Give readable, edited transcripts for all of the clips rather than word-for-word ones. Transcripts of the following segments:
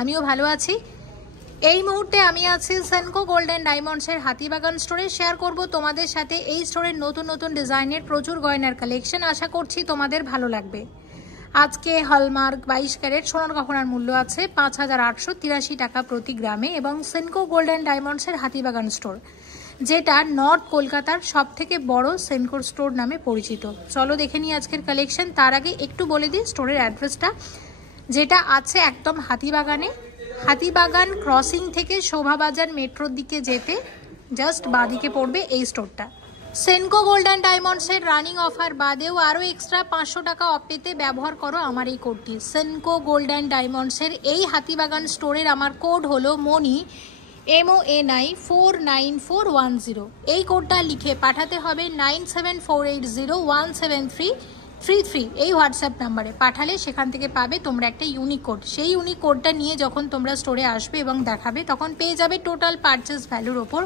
আমিও ভালো আছি। এই মুহূর্তে আমি আছি সেনকো গোল্ডেন ডায়মন্ডসের হাতিবাগান স্টোরে। শেয়ার করব তোমাদের সাথে এই স্টোরের নতুন নতুন ডিজাইনের প্রচুর গয়নার কালেকশন। আশা করছি তোমাদের ভালো লাগবে। আজকে হলমার্ক 22 ক্যারেট সোনার গহনার মূল্য আছে 5883 টাকা প্রতি গ্রামে এবং সেনকো গোল্ডেন ডায়মন্ডসের হাতিবাগান স্টোর, যেটা নর্থ কলকাতার সবথেকে বড় সেনকোর স্টোর নামে পরিচিত। চলো দেখে নিই আজকের কালেকশন। তার আগে একটু বলে দিই স্টোরের অ্যাড্রেসটা, যেটা আছে একদম হাতিবাগানে। হাতিবাগান ক্রসিং থেকে শোভাবাজার মেট্রোর দিকে যেতে জাস্ট বাঁদিকে পড়বে এই স্টোরটা। সেনকো গোল্ডেন ডায়মন্ডসের রানিং অফার বাদেও আরও এক্সট্রা 500 টাকা অফ পেতে ব্যবহার করো আমার এই কোডটি। সেনকো গোল্ডেন ডায়মন্ডসের এই হাতিবাগান স্টোরের আমার কোড হলো মনি, MONI 49410। এই কোডটা লিখে পাঠাতে হবে 9748017333 এই হোয়াটসঅ্যাপ নাম্বারে। পাঠালে সেখান থেকে পাবে তোমরা একটা ইউনিক কোড। সেই ইউনিক কোডটা নিয়ে যখন তোমরা স্টোরে আসবে এবং দেখাবে, তখন পেয়ে যাবে টোটাল পারচেস ভ্যালুর ওপর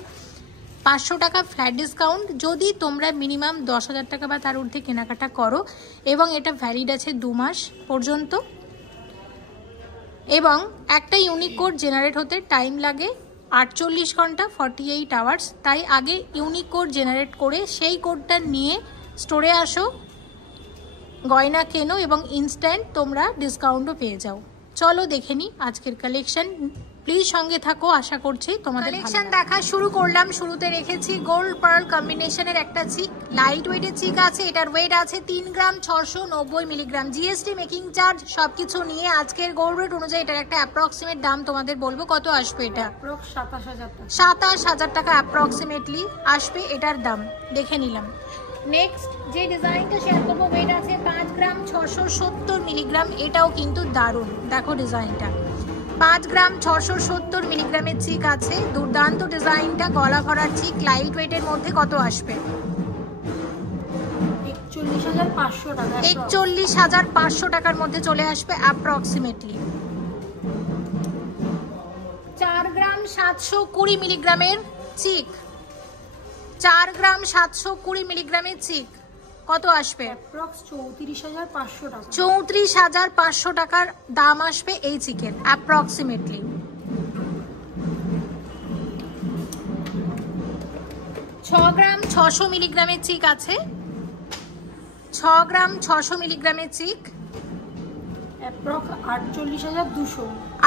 500 টাকা ফ্ল্যাট ডিসকাউন্ট, যদি তোমরা মিনিমাম 10,000 টাকা বা তার ঊর্ধ্বে কেনাকাটা করো। এবং এটা ভ্যালিড আছে 2 মাস পর্যন্ত। এবং একটা ইউনিক কোড জেনারেট হতে টাইম লাগে 48 ঘন্টা 48 আওয়ার্স। তাই আগে ইউনিক কোড জেনারেট করে সেই কোডটা নিয়ে স্টোরে আসো, গয়না কেনো এবং ইনস্ট্যান্ট তোমরা ডিসকাউন্টও পেয়ে যাও। চলো দেখে নিই আজকের কালেকশন। প্লিজ সঙ্গে থাকো, আশা করছি তোমাদের কালেকশন দেখা শুরু করলাম। শুরুতে রেখেছি গোল্ড পার্ল কম্বিনেশনের একটা চিক, লাইট ওয়েটের চিক আছে। এটার ওয়েট আছে 3 গ্রাম 690 মিলিগ্রাম। জিএসটি মেকিং চার্জ সবকিছু নিয়ে আজকের গোল্ড রেট অনুযায়ী এটার একটা অ্যাপ্রক্সিমেট দাম তোমাদের বলবো। কত আসবে এটা? 27,000 টাকা অ্যাপ্রক্সিমেটলি আসবে এটার দাম। দেখে নিলাম। নেক্সট যে ডিজাইনটা শেয়ার করবো, ওয়েট আছে 5 গ্রাম 670 মিলিগ্রাম। এটাও কিন্তু দারুণ, দেখো ডিজাইনটা। 5 গ্রাম 670 মিলিগ্রামের চিক আছে, দুর্দান্ত ডিজাইনটা। গলা ভরার চিক, লাইট ওয়েটের মধ্যে কত আসবে? 41,500 টাকার মধ্যে চলে আসবে অ্যাপ্রক্সিমেটলি। 4 গ্রাম 720 মিলিগ্রামের চিক, 4 গ্রাম 720 মিলিগ্রামের চিক কত আসবে? 34,500 টাকার দাম আসবে এই চিকেন অ্যাপ্রক্সিমেটলি। 6 গ্রাম 600 মিলিগ্রামের চিক আছে, 6 গ্রাম 600 মিলিগ্রামের চিক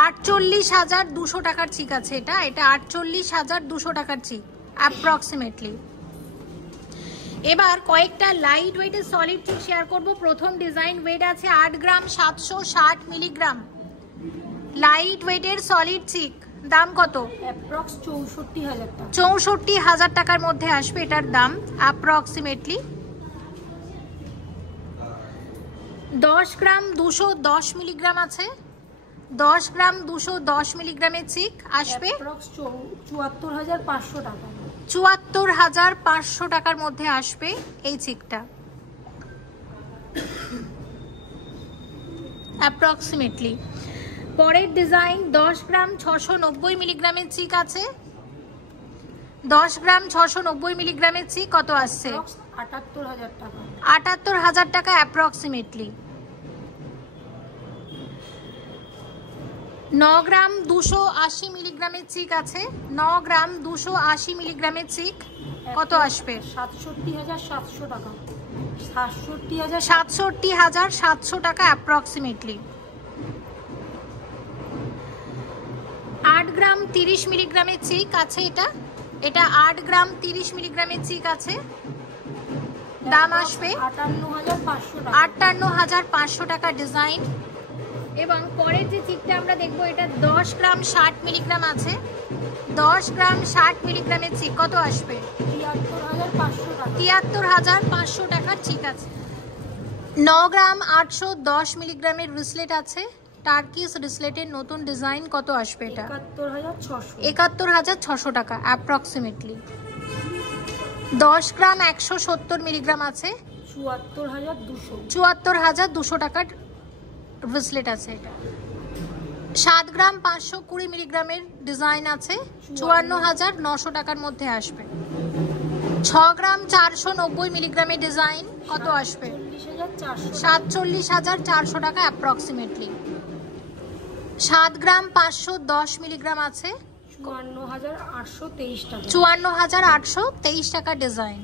48,200 টাকার চিক আছে। এটা 48,200 টাকার চিক অ্যাপ্রক্সিমেটলি। এবার কয়েকটা লাইট ওয়েটের সলিড চিক শেয়ার করব। প্রথম ডিজাইন, ওয়েট আছে 8 গ্রাম 760 মিলিগ্রাম। লাইট ওয়েটের সলিড চিক, দাম কত? 64,000 টাকার মধ্যে আসবে এটার দাম অ্যাপ্রক্সিমেটলি। 10 গ্রাম 210 মিলিগ্রাম আছে, 10 গ্রাম 210 মিলিগ্রামের চিক আসবে 74,500 টাকা। 74,500 টাকার মধ্যে আসবে এই চিকটা অ্যাপ্রক্সিমেটলি। পরের ডিজাইন, 10 গ্রাম 690 মিলিগ্রামের চিক আছে, 10 গ্রাম 690 মিলিগ্রামের চিক কত আসছে? 78,000 টাকা। 78,000 টাকা অ্যাপ্রক্সিমেটলি। 9 গ্রাম 280 মিলিগ্রামের চিক আছে, 9 গ্রাম 280 মিলিগ্রামের চিক কত আসবে? 67,700 টাকা। 67,700 টাকা অ্যাপ্রক্সিমেটলি। 8 গ্রাম 30 মিলিগ্রামের চিক আছে, এটা 8 গ্রাম 30 মিলিগ্রামের চিক আছে, দাম আসবে 58,500 টাকা ডিজাইন। এবং পরের যে চিকটা আমরা দেখবো, এটা 10 গ্রাম 60 মিলিগ্রাম আছে, 10 গ্রাম 60 মিলিগ্রামের চিক কত আসবে? 73,500 টাকার চিক আছে। 9 গ্রাম 810 মিলিগ্রামের রিসলেট আছে, টার্কিস রিসলেটের নতুন ডিজাইন কত আসবে? এটা 71,600 টাকা অ্যাপ্রক্সিমেটলি। 10 গ্রাম 170 মিলিগ্রাম আছে, 74,200 টাকার ব্রেসলেট আছে। এটা 7 গ্রাম 520 মিলিগ্রামের ডিজাইন আছে, 54,900 টাকার মধ্যে আসবে। 6 গ্রাম 490 মিলিগ্রামের ডিজাইন কত আসবে? 47,400 টাকা অ্যাপ্রক্সিমেটলি। 7 গ্রাম 510 মিলিগ্রাম আছে 54,823 টাকা। 54,823 টাকা ডিজাইন।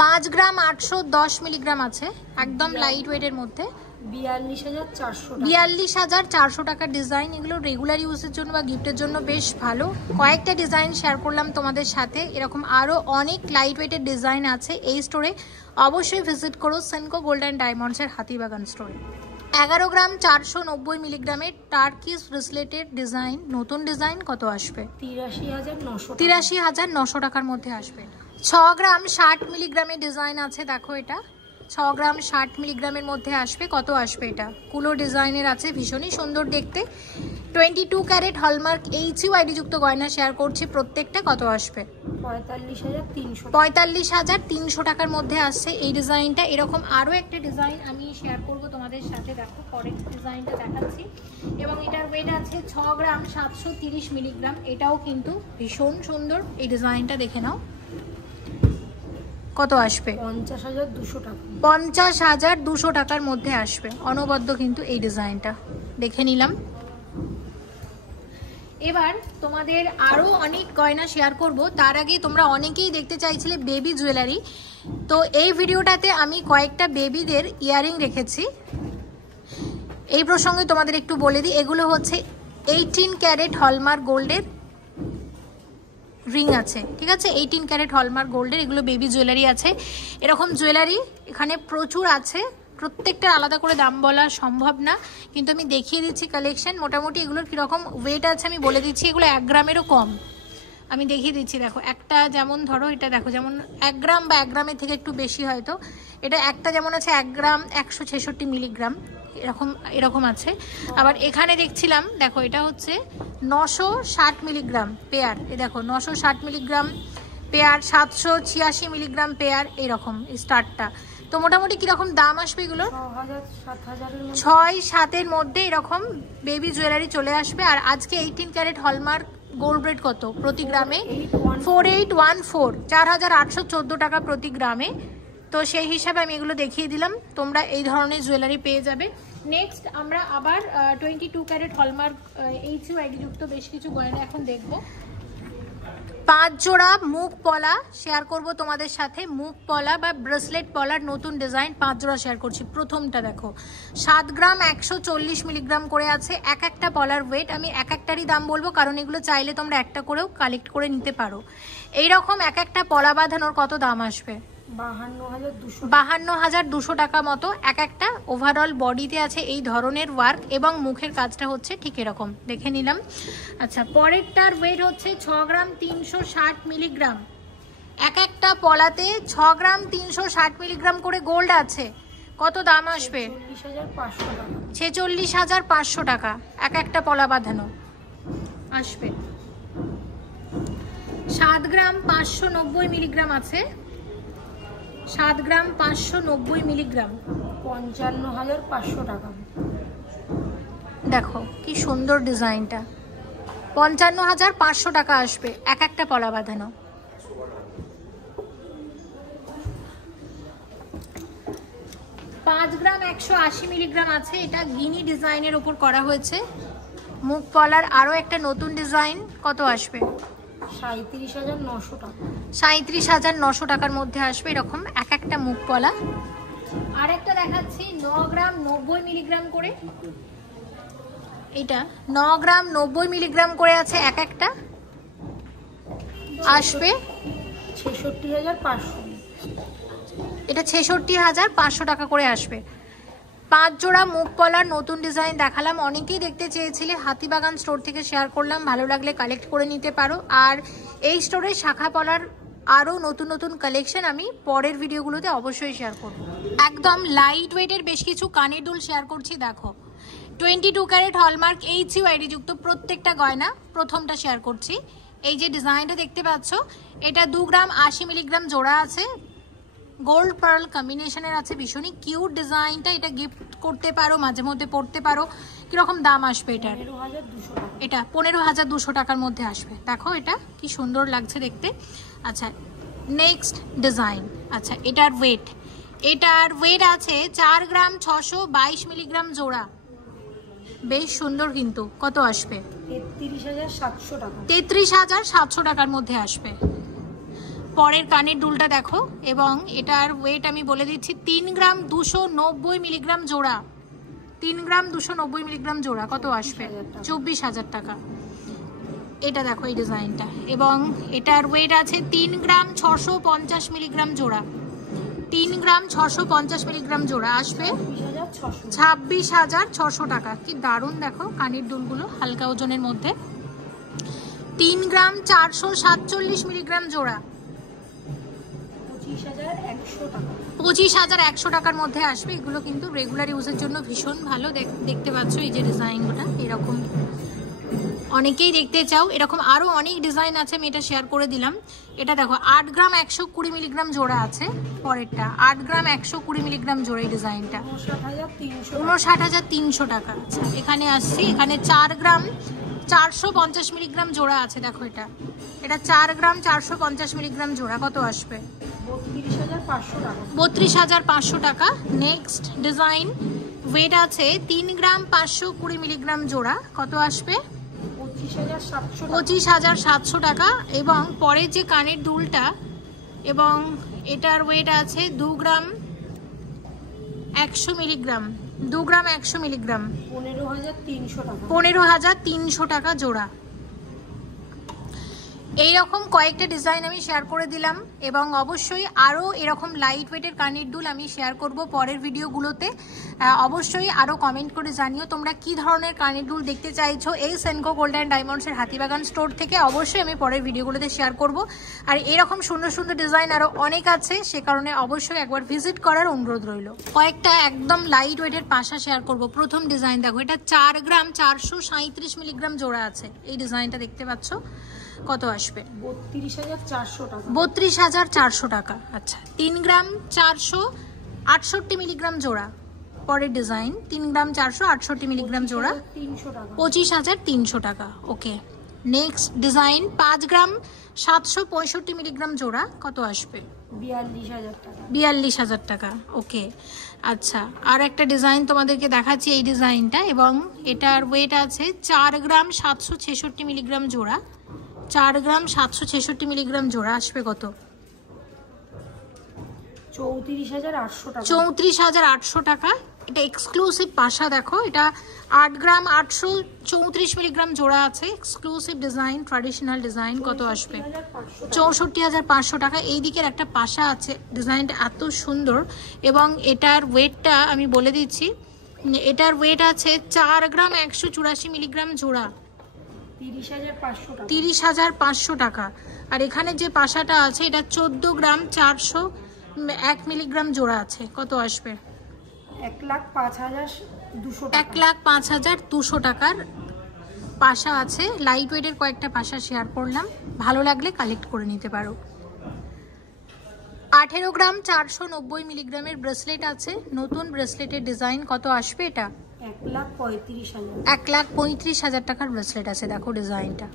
5 গ্রাম 810 মিলিগ্রাম আছে, একদম লাইট ওয়েটের মধ্যে 42,400 টাকার ডিজাইন। এগুলো রেগুলার ইউজের জন্য বা গিফটের জন্য বেশ ভালো। কয়েকটা ডিজাইন শেয়ার করলাম তোমাদের সাথে, এরকম আরও অনেক লাইট ওয়েটের ডিজাইন আছে এই স্টোরে। অবশ্যই ভিজিট করো সেনকো গোল্ড অ্যান্ড ডায়মন্ডসের হাতিবাগান স্টোরে। 11 গ্রাম 490 মিলিগ্রামের টার্কিস ব্রেসলেটের ডিজাইন, নতুন ডিজাইন কত আসবে? 83,900 টাকার মধ্যে আসবে। 6 গ্রাম 60 মিলিগ্রামের ডিজাইন আছে, দেখো এটা 6 গ্রাম 60 মিলিগ্রামের মধ্যে আসবে। কত আসবে এটা? কুলো ডিজাইনের আছে, ভীষণই সুন্দর দেখতে। 22 ক্যারেট হলমার্ক HUID যুক্ত গয়না শেয়ার করছি, প্রত্যেকটা কত আসবে? 45,300 টাকার মধ্যে আসছে এই ডিজাইনটা। এরকম আরও একটা ডিজাইন আমি শেয়ার করব তোমাদের সাথে, দেখো পরের ডিজাইনটা দেখাচ্ছি। এবং এটার ওয়েট আছে 6 গ্রাম 730 মিলিগ্রাম। এটাও কিন্তু ভীষণ সুন্দর, এই ডিজাইনটা দেখে নাও কত আসবে? 50,200 টাকা। 50,200 টাকার মধ্যে আসবে। অনবদ্য কিন্তু এই ডিজাইনটা দেখে নিলাম। এবার তোমাদের আরও অনেক গয়না শেয়ার করব, তার আগে তোমরা অনেকেই দেখতে চাইছিলে বেবি জুয়েলারি, তো এই ভিডিওটাতে আমি কয়েকটা বেবিদের ইয়ারিং রেখেছি। এই প্রসঙ্গে তোমাদের একটু বলে দিই, এগুলো হচ্ছে 18 ক্যারেট হলমার্ক গোল্ডের রিং আছে, ঠিক আছে? 18 ক্যারেট হলমার্ক গোল্ডের এগুলো বেবি জুয়েলারি আছে। এরকম জুয়েলারি এখানে প্রচুর আছে, প্রত্যেকটা আলাদা করে দাম বলা সম্ভব না, কিন্তু আমি দেখিয়ে দিচ্ছি কালেকশন। মোটামুটি এগুলোর কীরকম ওয়েট আছে আমি বলে দিচ্ছি। এগুলো 1 গ্রামেরও কম, আমি দেখিয়ে দিচ্ছি। দেখো একটা যেমন ধরো, এটা দেখো যেমন 1 গ্রাম বা 1 গ্রামের থেকে একটু বেশি হয়তো। এটা একটা যেমন আছে 1 গ্রাম 166 মিলিগ্রাম, এরকম আছে। আবার এখানে দেখছিলাম, দেখো এটা হচ্ছে 960 মিলিগ্রাম পেয়ার। এ দেখো 960 মিলিগ্রাম পেয়ার, 786 মিলিগ্রাম পেয়ার, এরকম স্টারটা। তো মোটামুটি কিরকম দাম আসবে এগুলো? 6-7-এর মধ্যে এরকম বেবি জুয়েলারি চলে আসবে। আর আজকে 18 ক্যারেট হলমার্ক গোল্ড রেট কত প্রতি গ্রামে? 4814, 4,814 টাকা প্রতি গ্রামে। তো সেই হিসাবে আমি এগুলো দেখিয়ে দিলাম, তোমরা এই ধরনের জুয়েলারি পেয়ে যাবে। নেক্সট আমরা আবার 22 ক্যারেট হলমার্ক HUID যুক্ত বেশ কিছু গয়না এখন দেখব। 5 জোড়া মুখ পলা শেয়ার করব তোমাদের সাথে। মুখ পলা বা ব্রেসলেট পলার নতুন ডিজাইন 5 জোড়া শেয়ার করছি। প্রথমটা দেখো 7 গ্রাম 140 মিলিগ্রাম করে আছে। এক একটা পলার ওয়েট আমি এক একটারই দাম বলবো, কারণ এগুলো চাইলে তোমরা একটা করেও কালেক্ট করে নিতে পারো। এইরকম এক একটা পলা বাঁধানোর কত দাম আসবে? 52,200 টাকা মতো। এক একটা ওভারঅল বডিতে আছে এই ধরনের ওয়ার্ক, এবং মুখের কাজটা হচ্ছে ঠিক এরকম, দেখে নিলাম। আচ্ছা, পরেরটার ওয়েট হচ্ছে 6 গ্রাম 360 মিলিগ্রাম। এক একটা পলাতে 6 গ্রাম 360 মিলিগ্রাম করে গোল্ড আছে। কত দাম আসবে? 46,500 টাকা এক একটা পলা বাঁধানো আসবে। 7 গ্রাম 590 মিলিগ্রাম আছে। 7 গ্রাম 590 মিলিগ্রাম, 55,500 টাকা। দেখো কি সুন্দর ডিজাইনটা, 55,500 টাকা আসবে এক একটা পলা বাঁধানো। 5 গ্রাম 180 মিলিগ্রাম আছে। এটা গিনি ডিজাইনের ওপর করা হয়েছে। মুখ পলার আরও একটা নতুন ডিজাইন, কত আসবে? 37,900 টাকা। 37,900 টাকার মধ্যে আসবে এরকম এক একটা মুখ পলা। আর একটা দেখাচ্ছি 9 গ্রাম 90 মিলিগ্রাম করে। এটা 9 গ্রাম 90 মিলিগ্রাম করে আছে এক একটা, আসবে 66,500। এটা 66,500 টাকা করে আসবে। 5 জোড়া মুখ পলার নতুন ডিজাইন দেখালাম, অনেকেই দেখতে চেয়েছিলে, হাতিবাগান স্টোর থেকে শেয়ার করলাম। ভালো লাগলে কালেক্ট করে নিতে পারো। আর এই স্টোরে শাখা পলার আরও নতুন নতুন কালেকশন আমি পরের ভিডিওগুলোতে অবশ্যই শেয়ার করব। একদম লাইট ওয়েটের বেশ কিছু কানের দুল শেয়ার করছি। দেখো 22 ক্যারেট হলমার্ক HUID যুক্ত প্রত্যেকটা গয়না। প্রথমটা শেয়ার করছি, এই যে ডিজাইনটা দেখতে পাচ্ছ, এটা 2 গ্রাম 80 মিলিগ্রাম জোড়া আছে, গোল্ড পার্ল কম্বিনেশনের আছে। ভীষণই কিউট ডিজাইনটা, এটা গিফট করতে পারো, মাঝে মধ্যে পড়তে পারো। কিরকম দাম আসবে এটার? এটা 15,200 টাকার মধ্যে আসবে। দেখো এটা কি সুন্দর লাগছে দেখতে। আচ্ছা, নেক্সট ডিজাইন। আচ্ছা, এটার ওয়েট আছে 4 গ্রাম 622 মিলিগ্রাম জোড়া। বেশ সুন্দর কিন্তু। কত আসবে? 33,700 টাকা। 33,700 টাকার মধ্যে আসবে। পরের কানের দুলটা দেখো, এবং এটার ওয়েট আমি বলে দিচ্ছি 3 গ্রাম 290 মিলিগ্রাম জোড়া। 3 গ্রাম 290 মিলিগ্রাম জোড়া। কত আসবে? 24,000 টাকা। এটা দেখো এই ডিজাইনটা, এবং এটার ওয়েট আছে 3 গ্রাম 650 মিলিগ্রাম জোড়া। 3 গ্রাম 650 মিলিগ্রাম জোড়া আসবে 26,600 টাকা। কি দারুণ দেখো কানের দুলগুলো, হালকা ওজনের মধ্যে। 3 গ্রাম 447 মিলিগ্রাম জোড়া 25,100 টাকার মধ্যে আসবে। এগুলো কিন্তু রেগুলার ইউজের জন্য ভীষণ ভালো। দেখতে পাচ্ছ এই যে ডিজাইনটা, এরকম অনেকেই দেখতে চাও। এরকম আরো অনেক ডিজাইন আছে, আমি এটা শেয়ার করে দিলাম। এটা দেখো 8 গ্রাম 120 মিলিগ্রাম জোড়া আছে। পরেরটা 8 গ্রাম 120 মিলিগ্রাম জোড়া, এই ডিজাইনটা 59,300 টাকা। আচ্ছা এখানে আসছি, এখানে 4 গ্রাম 450 মিলিগ্রাম জোড়া আছে। দেখো এটা 4 গ্রাম 450 মিলিগ্রাম জোড়া। কত আসবে? 32,500 টাকা। নেক্সট ডিজাইন, ওয়েট আছে 3 গ্রাম 520 মিলিগ্রাম জোড়া। কত আসবে? 25,700 টাকা। এবং পরে যে কানের দুলটা, এবং এটার ওয়েট আছে 2 গ্রাম 100 মিলিগ্রাম। 2 গ্রাম 100 মিলিগ্রাম 15,300 টাকা জোড়া। এইরকম কয়েকটা ডিজাইন আমি শেয়ার করে দিলাম, এবং অবশ্যই আরও এরকম লাইট ওয়েটের কানের দুল আমি শেয়ার করব পরের ভিডিওগুলোতে। অবশ্যই আরও কমেন্ট করে জানিও তোমরা কি ধরনের কানের দুল দেখতে চাইছো এই সেনকো গোল্ড অ্যান্ড ডায়মন্ডসের হাতিবাগান স্টোর থেকে। অবশ্যই আমি পরের ভিডিওগুলোতে শেয়ার করব। আর এরকম সুন্দর সুন্দর ডিজাইন আরও অনেক আছে, সে কারণে অবশ্যই একবার ভিজিট করার অনুরোধ রইল। কয়েকটা একদম লাইট ওয়েটের পাশা শেয়ার করব। প্রথম ডিজাইন দেখো, এটা 4 গ্রাম 437 মিলিগ্রাম জোড়া আছে। এই ডিজাইনটা দেখতে পাচ্ছ। কত আসবে? 32,400 টাকা। আচ্ছা 3 গ্রাম 468 মিলিগ্রাম জোড়া। পরের ডিজাইন 3 গ্রাম 468 মিলিগ্রাম জোড়া 25,300 টাকা। ওকে, নেক্সট ডিজাইন 5 গ্রাম 765 মিলিগ্রাম জোড়া। কত আসবে? 42,000 টাকা। ওকে, আচ্ছা আর একটা ডিজাইন তোমাদেরকে দেখাচ্ছি, এই ডিজাইনটা, এবং এটার ওয়েট আছে 4 গ্রাম 766 মিলিগ্রাম জোড়া। 4 গ্রাম 766 মিলিগ্রাম জোড়া আসবে কত? 34,800 টাকা। এটা এক্সক্লুসিভ পাশা দেখো, এটা 8 গ্রাম 834 মিলিগ্রাম জোড়া আছে। Exclusive design, traditional design. কত আসবে? 64,500 টাকা। এই দিকের একটা পাশা আছে, ডিজাইনটা এত সুন্দর, এবং এটার ওয়েটটা আমি বলে দিচ্ছি। এটার ওয়েট আছে 4 গ্রাম 184 মিলিগ্রাম জোড়া 30,500 টাকা। আর এখানে যে পাশাটা আছে এটা 14 গ্রাম 401 মিলিগ্রাম জোড়া আছে। কত আসবে? 1,05,200 টাকার পাশা আছে। লাইট ওয়েটের কয়েকটা পাশা শেয়ার করলাম, ভালো লাগলে কালেক্ট করে নিতে পারো। 18 গ্রাম 490 মিলিগ্রামের ব্রেসলেট আছে, নতুন ব্রেসলেটের ডিজাইন। কত আসবে এটা? 1,35,000 টাকার ব্রেসলেট আছে। দেখো ডিজাইনটা।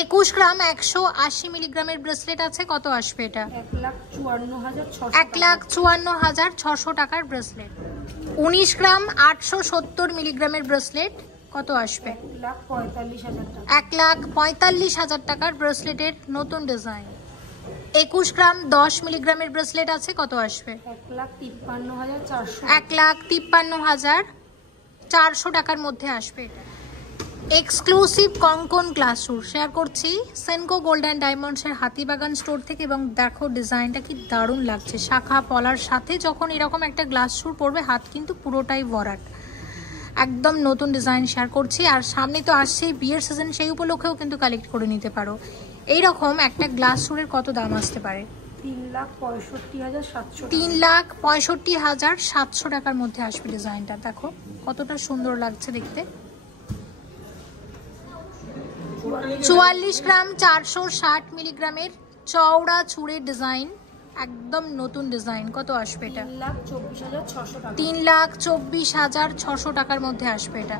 21 গ্রাম 180 মিলিগ্রামের ব্রেসলেট আছে। কত আসবে এটা? 1,54,600 টাকার ব্রেসলেট। 19 গ্রাম 870 মিলিগ্রামের ব্রেসলেট। কত আসবে? 1,45,000 টাকার ব্রেসলেটের নতুন ডিজাইন। 21 গ্রাম 10 মিলিগ্রামের ব্রেসলেট আছে। কত আসবে? 1,53,400 টাকার মধ্যে আসবে এটা। এক্সক্লুসিভ কঙ্কন গ্লাসুর শেয়ার করছি সেনকো গোল্ড অ্যান্ড ডায়মন্ডসের হাতিবাগান স্টোর থেকে, এবং দেখো ডিজাইনটা কি দারুণ লাগছে। শাখা পলার সাথে যখন এরকম একটা গ্লাসুর পরবে, হাত কিন্তু পুরোটাই ভরাট। একদম নতুন ডিজাইন শেয়ার করছি। আর সামনে তো আসছেই বিয়ের সিজন, সেই উপলক্ষেও কিন্তু কালেক্ট করে নিতে পারো। এইরকম একটা গ্লাসুরের কত দাম আসতে পারে? 3,65,700 টাকার মধ্যে আসবে ডিজাইনটা। দেখো কতটা সুন্দর লাগছে দেখতে। 44 গ্রাম 460 মিলিগ্রামের চওড়া চুড়ের ডিজাইন, একদম নতুন ডিজাইন। কত আসবে এটা? 3,24,600 টাকার মধ্যে আসবে এটা।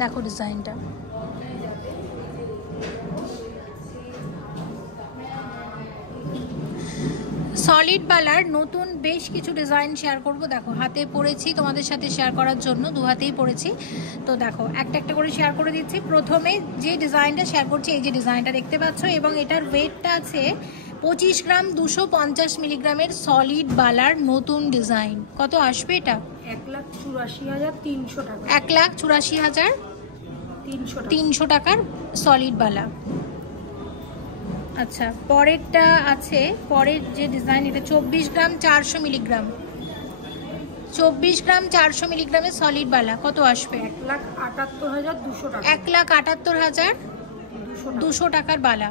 দেখো ডিজাইনটা। সলিড বালার নতুন বেশ কিছু ডিজাইন শেয়ার করব। দেখো হাতে পরেছি তোমাদের সাথে শেয়ার করার জন্য, দু হাতেই পরেছি। তো দেখো একটা একটা করে শেয়ার করে দিচ্ছি। প্রথমে যে ডিজাইনটা শেয়ার করছি, এই যে ডিজাইনটা দেখতে পাচ্ছ, এবং এটার ওয়েটটা আছে 25 গ্রাম, 250 মিলিগ্রামের সলিড বালার নতুন ডিজাইন। কত আসবে এটা? 1,84,300 টাকা। 1,84,300 টাকার সলিড বালা। আচ্ছা, পরেরটা আছে, পরের যে ডিজাইন, এটা 24 গ্রাম 400 মিলিগ্রাম। 24 গ্রাম 400 মিলিগ্রামের সলিড বালা। কত আসবে? 1,78,200 টাকা। 1,78,200 টাকার বালা।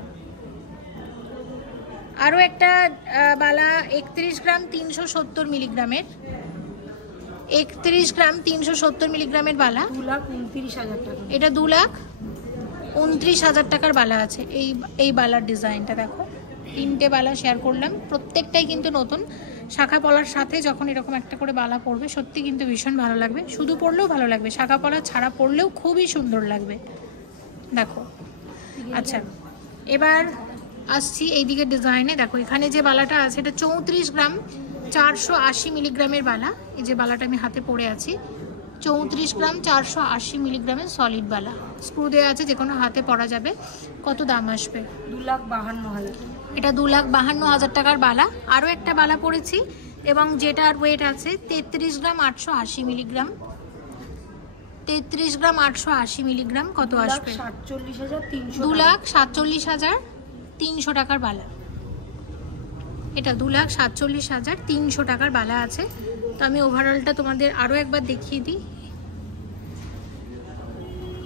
আরও একটা বালা 31 গ্রাম 370 মিলিগ্রামের। 31 গ্রাম 370 মিলিগ্রামের বালা, 2,29,000 টাকা। এটা 2,29,000 টাকার বালা আছে। এই বালার ডিজাইনটা দেখো, 3টে বালা শেয়ার করলাম, প্রত্যেকটাই কিন্তু নতুন। শাখা পলার সাথে যখন এরকম একটা করে বালা পরবে, সত্যি কিন্তু ভীষণ ভালো লাগবে। শুধু পরলেও ভালো লাগবে, শাখা পলা ছাড়া পরলেও খুবই সুন্দর লাগবে। দেখো, আচ্ছা এবার আসছি এইদিকে ডিজাইনে। দেখো এখানে যে বালাটা আছে, এটা 34 গ্রাম 480 মিলিগ্রামের বালা। এই যে বালাটা আমি হাতে পরে আছি, 34 গ্রাম 480 মিলিগ্রামের সলিড বালা। স্ক্রু দেওয়া আছে, যে কোনো হাতে পরা যাবে। কত দাম আসবে? 2,52,000। এটা 2,52,000 টাকার বালা। আরও একটা বালা পরেছি, এবং যেটার ওয়েট আছে 33 গ্রাম 880 মিলিগ্রাম। 33 গ্রাম 880 মিলিগ্রাম। কত আসবে? 2,47,300। 2,47,300 টাকার বালা। এটা 2,47,300 টাকার বালা আছে। তো আমি ওভারঅলটা তোমাদের আরও একবার দেখিয়ে দিই।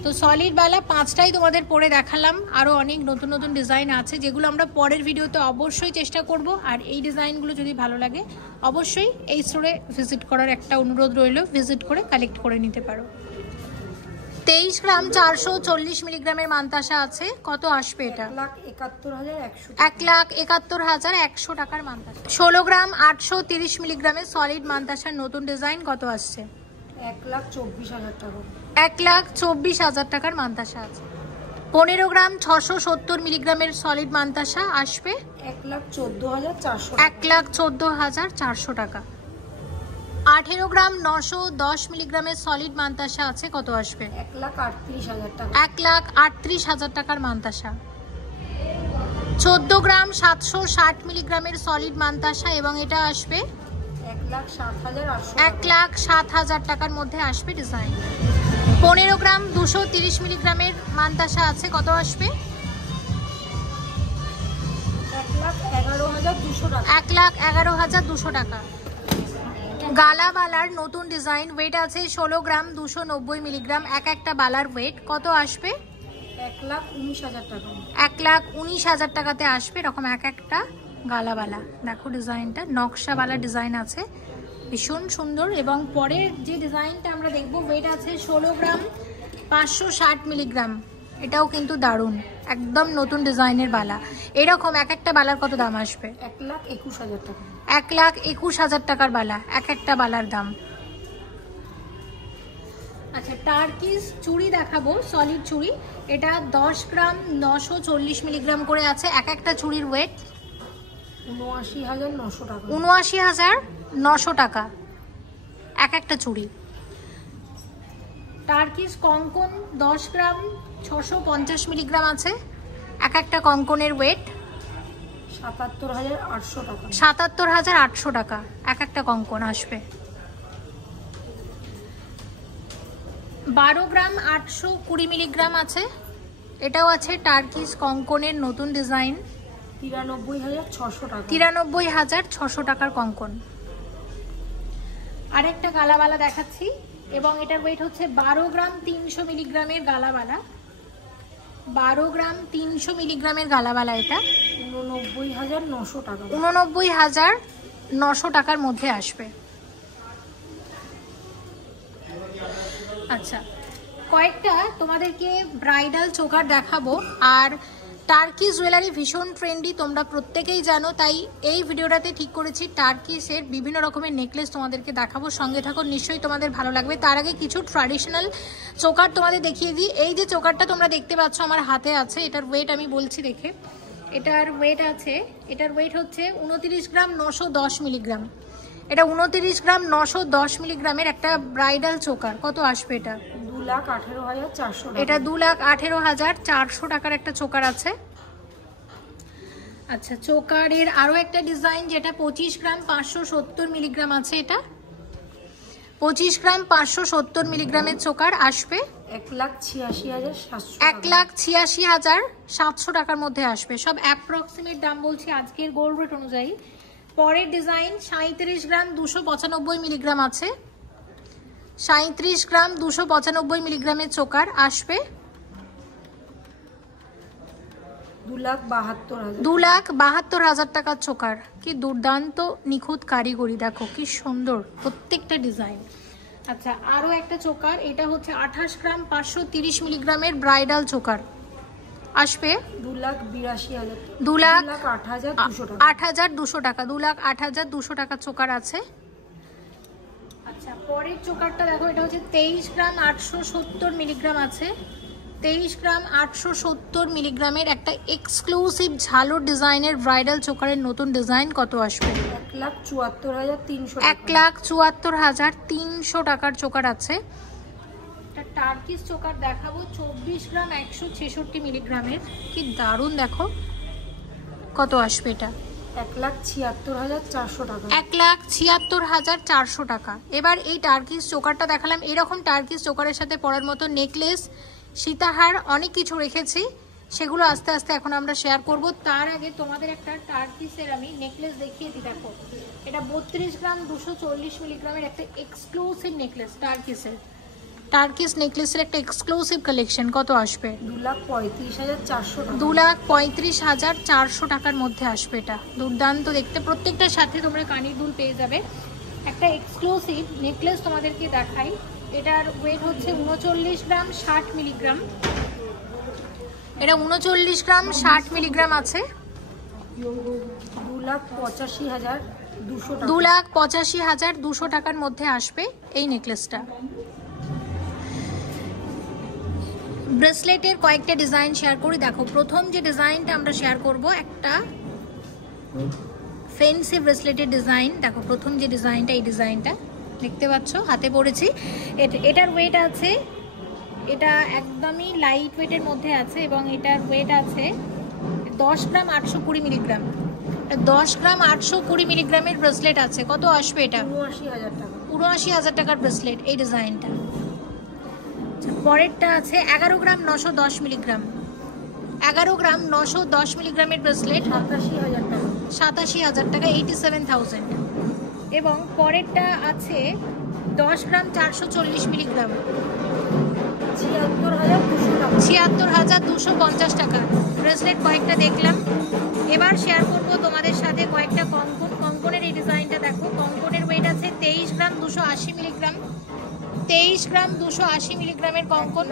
তো সলিড বালা 5টাই তোমাদের পরে দেখালাম। আরও অনেক নতুন নতুন ডিজাইন আছে, যেগুলো আমরা পরের ভিডিওতে অবশ্যই চেষ্টা করব। আর এই ডিজাইনগুলো যদি ভালো লাগে, অবশ্যই এই স্টোরে ভিজিট করার একটা অনুরোধ রইল, ভিজিট করে কালেক্ট করে নিতে পারো। 23 গ্রাম 440 মিলিগ্রামের মান্তাসা আছে। কত আসবে এটা? 1,71,100। 1,71,100 টাকার মান্তাসা। 16 গ্রাম 830 মিলিগ্রামের সলিড মান্তাসার নতুন ডিজাইন। কত আসছে? 1,24,000 টাকা। 1,24,000 টাকার মান্তাসা আছে। 15 গ্রাম 670 মিলিগ্রামের সলিড মান্তাসা আসবে 1,14,400। 1,14,400 টাকা। 18 গ্রাম 910 মিলিগ্রামের সলিড মান্তাসা আছে। কত আসবে? 1,38,000 টাকা। 1,38,000 টাকার মান্তাসা। 14 গ্রাম 760 মিলিগ্রামের সলিড মান্তাসা, এবং এটা আসবে 1,07,800। 1,07,000 টাকার মধ্যে আসবে ডিজাইন। 15 গ্রাম 230 মিলিগ্রামের মান্তাসা আছে। কত আসবে? 1,11,200 টাকা। 1,11,200 টাকা। গালা বালার নতুন ডিজাইন, ওয়েট আছে 16 গ্রাম 290 মিলিগ্রাম। একটা বালার ওয়েট। কত আসবে? 1,19,000 টাকা। 1,19,000 টাকাতে আসবে এরকম একটা গালাবালা। দেখো ডিজাইনটা নকশাওয়ালা ডিজাইন আছে, ভীষণ সুন্দর। এবং পরের যে ডিজাইনটা আমরা দেখব, ওয়েট আছে 16 গ্রাম 560 মিলিগ্রাম। এটাও কিন্তু দারুণ, একদম নতুন ডিজাইনের বালা। এরকম একটা বালার কত দাম আসবে? 1,21,000 টাকা। 1,21,000 টাকার বালা, একটা বালার দাম। আচ্ছা, টার্কিস চুড়ি দেখাবো, সলিড চুড়ি। এটা 10 গ্রাম 940 মিলিগ্রাম করে আছে। একটা চুড়ির ওয়েট 79,900 টাকা। 79,900 টাকা একটা চুড়ি। টার্কিস কঙ্কন 10 গ্রাম 650 মিলিগ্রাম আছে। একটা কঙ্কনের ওয়েট 77,800 টাকা। 77,800 টাকা একটা কঙ্কন আসবে। 12 গ্রাম 820 মিলিগ্রাম আছে। এটাও আছে টার্কিস কঙ্কনের নতুন ডিজাইন। 93,600 টাকা। 93,600 টাকার কঙ্কন। আরেকটা গালাবালা দেখাচ্ছি, এবং এটার ওয়েট হচ্ছে 12 গ্রাম 300 মিলিগ্রামের গালাবালা। 12 গ্রাম 300 মিলিগ্রামের গালাবালা। এটা 89,900 টাকা। 89,900 টাকার মধ্যে আসবে। আচ্ছা, কয়েকটা তোমাদেরকে ব্রাইডাল চোকার দেখাবো। আর টার্কিস জুয়েলারি ভীষণ ট্রেন্ডি, তোমরা প্রত্যেকেই জানো, তাই এই ভিডিওটাতে ঠিক করেছি টার্কিসের বিভিন্ন রকমের নেকলেস তোমাদেরকে দেখাবো। সঙ্গে থাকো, নিশ্চয়ই তোমাদের ভালো লাগবে। তার আগে কিছু ট্র্যাডিশনাল চোকার তোমাদের দেখিয়ে দিই। এই যে চোকারটা তোমরা দেখতে পাচ্ছ আমার হাতে আছে, এটার ওয়েট আমি বলছি দেখে। এটার ওয়েট আছে, এটার ওয়েট হচ্ছে 29 গ্রাম 910 মিলিগ্রাম। এটা 29 গ্রাম 910 মিলিগ্রামের একটা ব্রাইডাল চোকার। কত আসবে এটা? 2,18,400 টাকা। এটা 2,18,400 টাকার একটা চোকার আছে। আচ্ছা, চোকারের আরও একটা ডিজাইন যেটা 25 গ্রাম 570 মিলিগ্রাম আছে। এটা 25 গ্রাম 570 মিলিগ্রামের চোকার আসবে 1,86,700। 1,86,700 টাকার মধ্যে আসবে। সব অ্যাপ্রক্সিমেট দাম বলছি আজকের গোল্ড রেট অনুযায়ী। পরের ডিজাইন 37 গ্রাম 295 মিলিগ্রাম আছে। 37 গ্রাম 295 মিলিগ্রামের চোকার আসবে 2,72,000 টাকার চোকার। কি দুর্দান্ত নিখুঁত কারিগরি, দেখো কি সুন্দর প্রত্যেকটা ডিজাইন। আচ্ছা, আরও একটা চোকার, এটা হচ্ছে 28 গ্রাম 530 মিলিগ্রামের ব্রাইডাল চোকার আসবে 2,82,200 টাকা। 2,08,200 টাকা চোকার আছে। আচ্ছা, পরের চোকারটা দেখো, এটা হচ্ছে 23 গ্রাম 870 মিলিগ্রাম আছে। 23 গ্রাম 870 মিলিগ্রামের একটা এক্সক্লুসিভ ঝালর ডিজাইনের ব্রাইডাল চোকারের নতুন ডিজাইন। কত আসবে? 1,74,300। 1,74,300 টাকার চোকার আছে। একটা টার্কিশ চোকার দেখাবো 24 গ্রাম 166 মিলিগ্রামের। কি দারুণ, দেখো কত আসবে এটা? 1,76,400 টাকা। 1,76,400 টাকা। এবার এই টার্কিশ চোকারটা দেখালাম, এরকম টার্কিশ চোকারের সাথে পরার মতো নেকলেস, সীতাহার অনেক কিছু রেখেছি, সেগুলো আস্তে আস্তে এখন আমরা শেয়ার করব। তার আগে তোমাদের একটা টার্কিসের আমি নেকলেস দেখিয়ে দিই। দেখো, এটা 32 গ্রাম 240 মিলিগ্রামের একটা এক্সক্লুসিভ নেকলেস, টার্কিস নেকলেসের একটা এক্সক্লুসিভ কালেকশন। কত আসবে? 2,35,400 টাকা। 2,35,400 টাকার মধ্যে আসবে। এটা দুর্দান্ত দেখতে, প্রত্যেকটার সাথে তোমরা কানের দুল পেয়ে যাবে। একটা এক্সক্লুসিভ নেকলেস তোমাদেরকে দেখাই। এটার ওয়েট হচ্ছে 39 গ্রাম 60 মিলিগ্রাম। এটা 39 গ্রাম 60 মিলিগ্রাম আছে। 2,85,200 টাকার মধ্যে আসবে এই নেকলেসটা। ব্রেসলেটের কয়েকটা ডিজাইন শেয়ার করি। দেখো, প্রথম যে ডিজাইনটা আমরা শেয়ার করব একটা ফ্যান্সি ব্রেসলেটের ডিজাইন। দেখো, প্রথম যে ডিজাইনটা, এই ডিজাইনটা দেখতে পাচ্ছ, হাতে পড়েছি। এটার ওয়েট আছে, এটা একদমই লাইট ওয়েটের মধ্যে আছে এবং এটার ওয়েট আছে 10 গ্রাম 820 মিলিগ্রাম। 10 গ্রাম 820 মিলিগ্রামের ব্রেসলেট আছে। কত আসবে এটা? 79,000 টাকা। 79,000 টাকার ব্রেসলেট এই ডিজাইনটা। পরেরটা আছে 11 গ্রাম 910 মিলিগ্রাম। 11 গ্রাম 910 মিলিগ্রামের ব্রেসলেট 87,000 টাকা। 87,000 টাকা, 87,000। এবং পরেরটা আছে 10 গ্রাম 440 মিলিগ্রাম, 76,250 টাকা ব্রেসলেট। কয়েকটা দেখলাম, এবার শেয়ার করব তোমাদের সাথে কয়েকটা কঙ্কনের এই ডিজাইনটা। দেখো, কঙ্কনের ওয়েট আছে 23 গ্রাম 280 মিলিগ্রাম। 23 গ্রাম 280 মিলিগ্রামের কঙ্কন,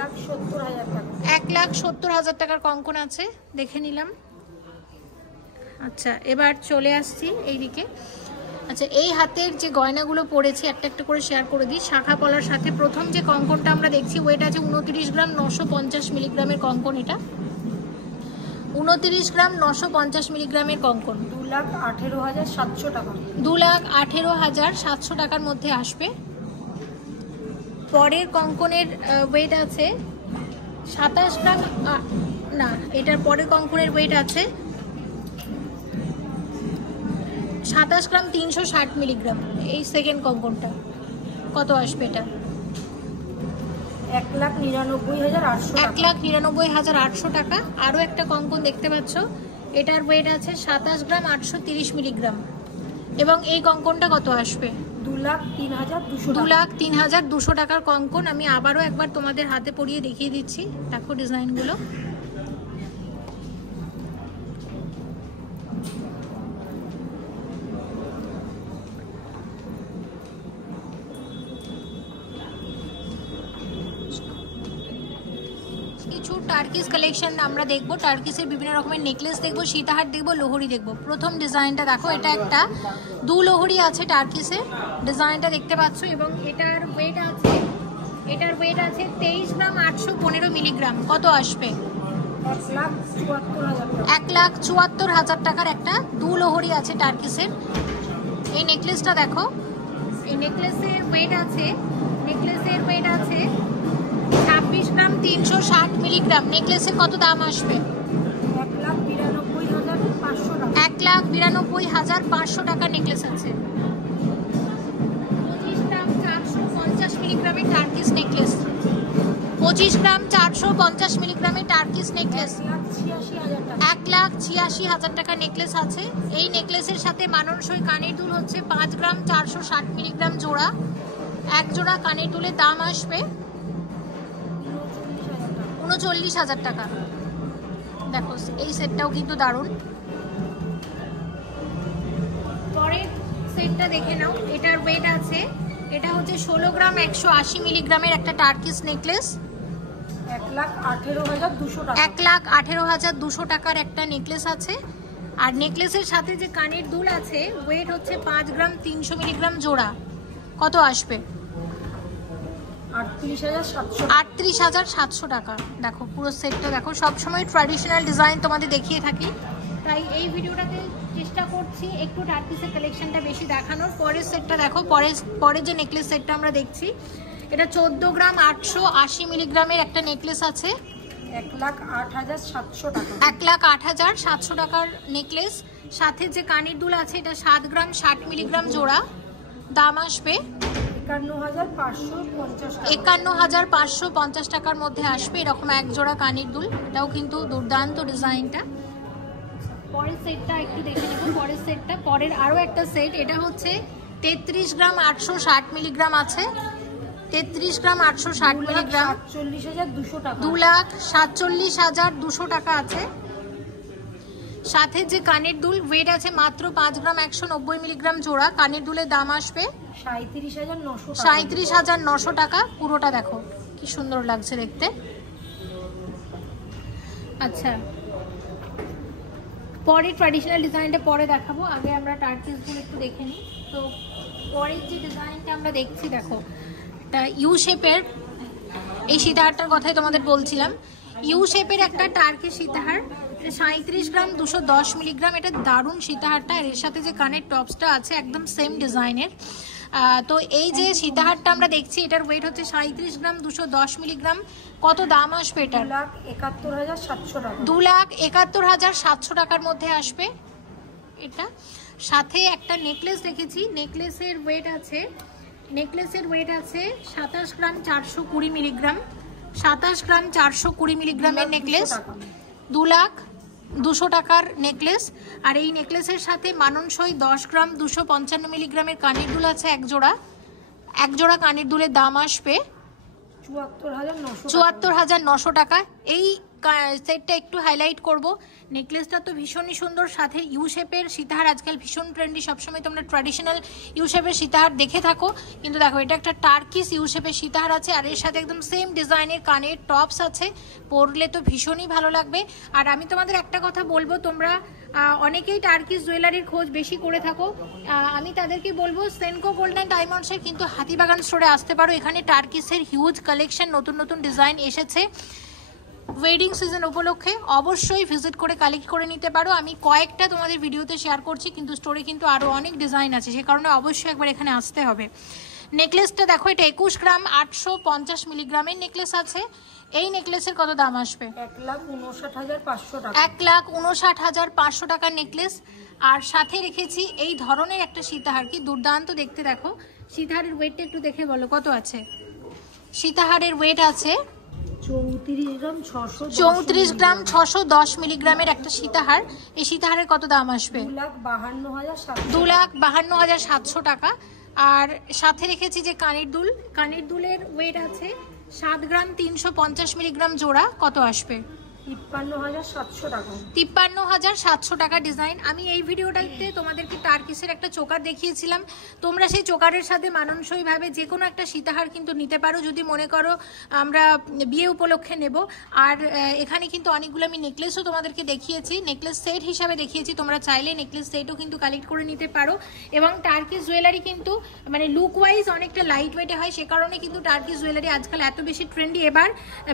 1,70,000 টাকার কঙ্কন আছে, দেখে নিলাম। আচ্ছা, এবার চলে আসছি এইদিকে। আচ্ছা, এই হাতের যে গয়নাগুলো পড়েছি একটা একটা করে শেয়ার করে দিই। শাখা পলার সাথে প্রথম যে কঙ্কনটা আমরা দেখছি, ওয়েট আছে 29 গ্রাম 950 মিলিগ্রামের কঙ্কন। এটা 29 গ্রাম 950 মিলিগ্রামের কঙ্কন, 2,18,700 টাকা। 2,18,700 টাকার মধ্যে আসবে। পরের কঙ্কনের ওয়েট আছে 27 গ্রাম, না, এটার পরের কঙ্কনের ওয়েট আছে 27 গ্রাম 360 মিলিগ্রাম। এই সেকেন্ড কঙ্কনটা কত আসবে? এটা 1,99,800 টাকা। আরও একটা কঙ্কন দেখতে পাচ্ছ, এটার ওয়েট আছে 27 গ্রাম 830 মিলিগ্রাম। এবং এই কঙ্কনটা কত আসবে? 2,03,200 টাকার কঙ্কন। আমি আবারও একবার তোমাদের হাতে পরিয়ে দেখিয়ে দিচ্ছি। দেখো ডিজাইনগুলো, কিছু টার্কিস কালেকশন আমরা দেখবো। টার্কিসের বিভিন্ন রকমের নেকলেস দেখবো, সীতাহার দেখবো, লোহরি দেখবো। প্রথম ডিজাইনটা দেখো, এটা একটা দু লোহরি আছে টার্কিসের ডিজাইনটা দেখতে পাচ্ছ। এবং এটার ওয়েট আছে 23 গ্রাম 815 মিলিগ্রাম। কত আসবে? 1,74,000 টাকার একটা দুলহরি আছে টার্কিসের। এই নেকলেসটা দেখো, এই নেকলেসের ওয়েট আছে 26 গ্রাম 360 মিলিগ্রাম। নেকলেসের কত দাম আসবে? 1,92,500 টাকা নেকলেস আছে। 25 গ্রাম 450 মিলিগ্রামের টার্কিস নেকলেস, 25 গ্রাম 450 মিলিগ্রামের টার্কিস নেকলেস 1,86,000 টাকা নেকলেস আছে। এই নেকলেসের সাথে মানানসই কানের দুল হচ্ছে 5 গ্রাম 460 মিলিগ্রাম জোড়া। এক জোড়া কানের দুলের দাম আসবে 39,000 টাকা। দেখো এই সেটটাও কিন্তু দারুণ। পরের সেটটা দেখে নাও, এটার ওয়েট আছে, এটা হচ্ছে 16 গ্রাম 180 মিলিগ্রামের একটা টার্কিস নেকলেস, 1,18,200 টাকার একটা নেকলেস আছে। আর নেকলেসের সাথে যে কানের দুল আছে ওয়েট হচ্ছে 5 গ্রাম 300 মিলিগ্রাম জোড়া। কত আসবে? 38,700 টাকা। দেখো পুরো সেটটা দেখো, সবসময় ট্র্যাডিশনাল ডিজাইন তোমাদের দেখিয়ে থাকি, তাই এই ভিডিওটাতে চেষ্টা করছি একটু টার্কিসের কালেকশনটা বেশি দেখানোর। পরের সেটটা দেখো, পরের যে নেকলেস সেটটা আমরা দেখছি, এটা 14 গ্রাম 880 মিলিগ্রামের একটা নেকলেস আছে, 1,08,700 টাকা। 1,08,700 টাকার নেকলেস। সাথে যে কানের দুল আছে এটা 7 গ্রাম 60 মিলিগ্রাম জোড়া। দাম আসবে 51,550 টাকার মধ্যে আসবে এরকম এক জোড়া কানের দুল। এটাও কিন্তু দুর্দান্ত ডিজাইনটা। পরের সেটটা একটু দেখে নেব। পরের আরও একটা সেট, এটা হচ্ছে 33 গ্রাম 860 মিলিগ্রাম আছে, 33 গ্রাম 860 মিলিগ্রাম 2,47,200 টাকা আছে। সাথে যে কানের দুল ওয়েট আছে মাত্র 5 গ্রাম 190 মিলিগ্রাম জোড়া। কানের দুলের দাম আসবে 37,900 টাকা। পুরোটা দেখো কি সুন্দর লাগছে দেখতে। আচ্ছা, পরে ট্র্যাডিশনাল ডিজাইনটা পরে দেখাবো, আগে আমরা টার্কিসগুলো একটু দেখে নিই। তো পরের যে ডিজাইনটা আমরা দেখছি দেখো, এটা ইউ শেপের, এই সীতাহারটার কথাই তোমাদের বলছিলাম। ইউ শেপের একটা টার্কি সীতাহার, 37 গ্রাম 210 মিলিগ্রাম। এটা দারুণ সীতাহারটা। আর এর সাথে যে কানের টপসটা আছে একদম সেম ডিজাইনের। তো এই যে সীতাহারটা আমরা দেখছি এটার ওয়েট হচ্ছে 37 গ্রাম 210 মিলিগ্রাম। কত দাম আসবে এটার? 2,71,700 টাকা। 2,71,700 টাকার মধ্যে আসবে এটা। সাথে একটা নেকলেস রেখেছি, নেকলেসের ওয়েট আছে 27 গ্রাম 420 মিলিগ্রাম। 27 গ্রাম 420 মিলিগ্রামের নেকলেস, 2,200 টাকার নেকলেস। আর এই নেকলেসের সাথে মানানসই 10 গ্রাম 255 মিলিগ্রামের কানের দুল আছে এক জোড়া কানের দুলের দাম আসবে 74,900 টাকা। এই সেটটা একটু হাইলাইট করব। নেকলেসটা তো ভীষণই সুন্দর, সাথে ইউ শেপের সীতাহার আজকাল ভীষণ ট্রেন্ডি। সবসময় তোমরা ট্র্যাডিশনাল ইউ শেপের সীতাহার দেখে থাকো, কিন্তু দেখো এটা একটা টার্কিস ইউ শেপের সীতাহার আছে। আর এর সাথে একদম সেম ডিজাইনের কানের টপস আছে, পরলে তো ভীষণই ভালো লাগবে। আর আমি তোমাদের একটা কথা বলবো, তোমরা অনেকেই টার্কিস জুয়েলারির খোঁজ বেশি করে থাকো, আমি তাদেরকে বলবো সেনকো গোল্ড অ্যান্ড ডায়মন্ডসের কিন্তু হাতিবাগান স্টোরে আসতে পারো। এখানে টার্কিসের হিউজ কালেকশন, নতুন ডিজাইন এসেছে। ওয়েডিং সিজন উপলক্ষে অবশ্যই ভিজিট করে কালেক্ট করে নিতে পারো। আমি কয়েকটা তোমাদের ভিডিওতে শেয়ার করছি, কিন্তু স্টোরে কিন্তু আরও অনেক ডিজাইন আছে, সে কারণে অবশ্যই একবার এখানে আসতে হবে। নেকলেসটা দেখো, এটা 21 গ্রাম 850 মিলিগ্রামের নেকলেস আছে। এই নেকলেসের কত দাম আসবে? 1,59,500 টাকা। 1,59,500 টাকার নেকলেস। আর সাথে রেখেছি এই ধরনের একটা সীতাহার, কি দুর্দান্ত দেখতে। দেখো সীতাহারের ওয়েটটা একটু দেখে বলো কত আছে। সীতাহারের ওয়েট আছে 34 গ্রাম 610 মিলিগ্রামের একটা সীতাহার। এই সীতাহারের কত দাম আসবে? 2,52,700 টাকা। আর সাথে রেখেছি যে কানের দুলের ওয়েট আছে 7 গ্রাম 350 মিলিগ্রাম জোড়া। কত আসবে? 53,700 টাকা। 53,700 টাকা ডিজাইন। আমি এই ভিডিওটাতে তোমাদেরকে টার্কিসের একটা চোকার দেখিয়েছিলাম, তোমরা সেই চোকারের সাথে মানানসইভাবে যে কোনো একটা সীতাহার কিন্তু নিতে পারো যদি মনে করো আমরা বিয়ে উপলক্ষে নেব। আর এখানে কিন্তু অনেকগুলো আমি নেকলেসও তোমাদেরকে দেখিয়েছি, নেকলেস সেট হিসাবে দেখিয়েছি। তোমরা চাইলে নেকলেস সেটও কিন্তু কালেক্ট করে নিতে পারো। এবং টার্কিস জুয়েলারি কিন্তু মানে লুক ওয়াইজ অনেকটা লাইট ওয়েটে হয়, সে কারণে কিন্তু টার্কিস জুয়েলারি আজকাল এত বেশি ট্রেন্ডি। এবার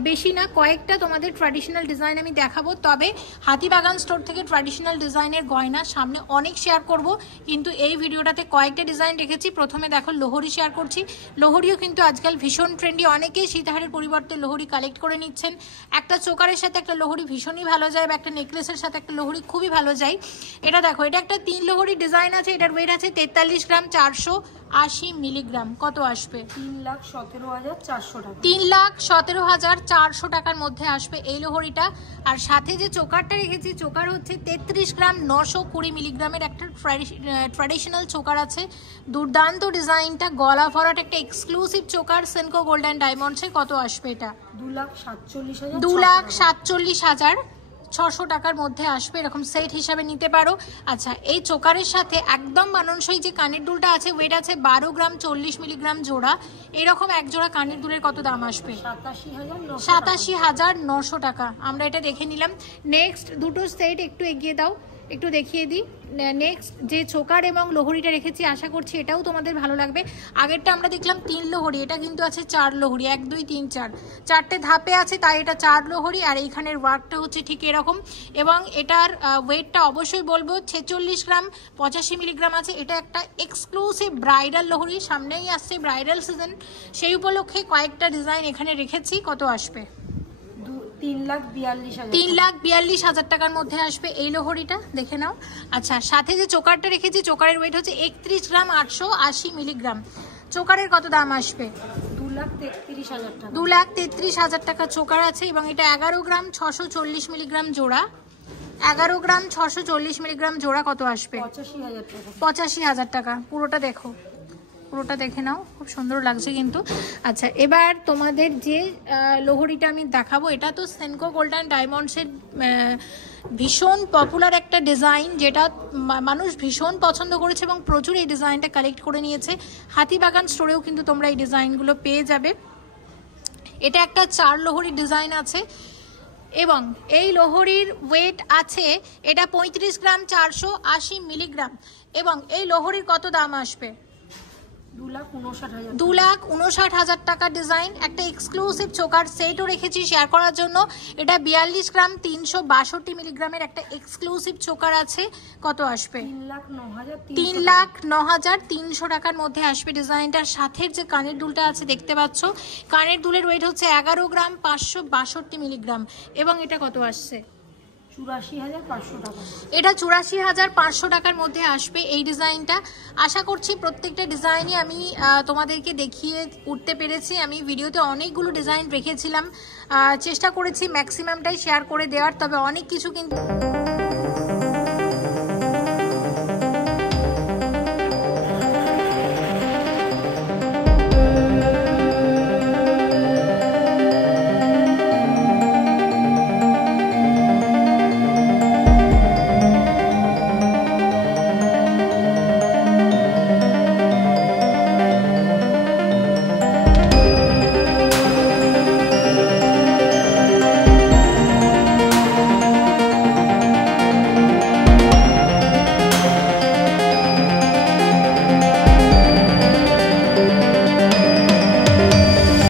বেশি না, কয়েকটা তোমাদের ট্র্যাডিশনাল ডিজাইন ডিজাইন আমি দেখাবো, তবে হাতিবাগান স্টোর থেকে ট্র্যাডিশনাল ডিজাইনের গয়না সামনে অনেক শেয়ার করব, কিন্তু এই ভিডিওটাতে কয়েকটা ডিজাইন রেখেছি। প্রথমে দেখো লোহরি শেয়ার করছি। লোহরিও কিন্তু আজকাল ভীষণ ট্রেন্ডি, অনেকেই সীতাহারের পরিবর্তে লোহরি কালেক্ট করে নিচ্ছেন। একটা চোকারের সাথে একটা লোহরি ভীষণই ভালো যায়, বা একটা নেকলেসের সাথে একটা লোহরি খুবই ভালো যায়। এটা দেখো, এটা একটা 3 লোহরি ডিজাইন আছে, এটার ওয়েট আছে 43 গ্রাম, 480 মিলিগ্রাম। কত আসবে? 3,17,400 টাকা। 3,17,400 টাকার মধ্যে আসবে এই লোহরিটা। আর সাথে যে চোকারটা রেখেছি, চোকার হচ্ছে 33 গ্রাম, 920 মিলিগ্রামের একটা ট্র্যাডিশনাল চোকার আছে। দুর্দান্ত ডিজাইনটা, গলা ভরাট একটা exclusive choker, Senco Gold and ডায়মন্ডসে। কত আসবে এটা? 2,47,000। 2,47,600 টাকার মধ্যে আসবে। এরকম সেট হিসাবে নিতে পারো। আচ্ছা, এই চোকারের সাথে একদম মানানসই যে কানের দুলটা আছে, ওয়েট আছে 12 গ্রাম, 40 মিলিগ্রাম জোড়া। এরকম এক জোড়া কানের দুলের কত দাম আসবে? 87,900 টাকা। আমরা এটা দেখে নিলাম। নেক্সট দুটো সেট একটু এগিয়ে দাও, একটু দেখিয়ে দিই। নেক্সট যে চোকার এবং লোহরিটা রেখেছি, আশা করছি এটাও তোমাদের ভালো লাগবে। আগেরটা আমরা দেখলাম 3 লোহরি, এটা কিন্তু আছে 4 লোহরি, 1 2 3 4, 4টে ধাপে আছে, তাই এটা 4 লোহরি। আর এইখানের ওয়ার্কটা হচ্ছে ঠিক এরকম, এবং এটার ওয়েটটা অবশ্যই বলবো 46 গ্রাম, 85 মিলিগ্রাম আছে। এটা একটা এক্সক্লুসিভ ব্রাইডাল লোহরি, সামনেই আসছে ব্রাইডাল সিজন, সেই উপলক্ষে কয়েকটা ডিজাইন এখানে রেখেছি। কত আসবে? 3,42,000 টাকার মধ্যে আসবে এই লোহরিটা, দেখে নাও। আচ্ছা, সাথে যে চোকারটা রেখেছি, চোকারের ওয়েট হচ্ছে 31 গ্রাম, 880 মিলিগ্রাম। চোকারের কত দাম আসবে? 2,33,000 টাকা। 2,33,000 টাকা চোকার আছে, এবং এটা 11 গ্রাম, 640 মিলিগ্রাম জোড়া। 11 গ্রাম, 640 মিলিগ্রাম জোড়া। কত আসবে? 85,000 টাকা। 85,000 টাকা। পুরোটা দেখো, পুরোটা দেখে নাও, খুব সুন্দর লাগছে কিন্তু। আচ্ছা, এবার তোমাদের যে লোহরিটা আমি দেখাবো, এটা তো সেনকো গোল্ড অ্যান্ড ডায়মন্ডসের ভীষণ পপুলার একটা ডিজাইন, যেটা মানুষ ভীষণ পছন্দ করেছে এবং প্রচুর এই ডিজাইনটা কালেক্ট করে নিয়েছে। হাতিবাগান স্টোরেও কিন্তু তোমরা এই ডিজাইনগুলো পেয়ে যাবে। এটা একটা 4 লোহরি ডিজাইন আছে, এবং এই লোহরির ওয়েট আছে, এটা 35 গ্রাম, 480 মিলিগ্রাম। এবং এই লোহরির কত দাম আসবে? 2,59,000। 2,59,000 টাকা ডিজাইন। একটা এক্সক্লুসিভ চোকার সেটও রেখেছি শেয়ার করার জন্য। এটা 42 গ্রাম, 362 মিলিগ্রামের একটা এক্সক্লুসিভ চোকার আছে। কত আসবে? 3,09,300 টাকার মধ্যে আসবে ডিজাইনটার। সাথে যে কানের দুলটা আছে দেখতে পাচ্ছ, কানের দুলের ওয়েট হচ্ছে 11 গ্রাম, 562 মিলিগ্রাম। এবং এটা কত আসছে? 84,500 টাকা। এটা 84,500 টাকার মধ্যে আসবে এই ডিজাইনটা। আশা করছি প্রত্যেকটা ডিজাইনই আমি তোমাদেরকে দেখিয়ে উঠতে পেরেছি। আমি ভিডিওতে অনেকগুলো ডিজাইন রেখেছিলাম, চেষ্টা করেছি ম্যাক্সিমামটাই শেয়ার করে দেওয়ার, তবে অনেক কিছু কিন্তু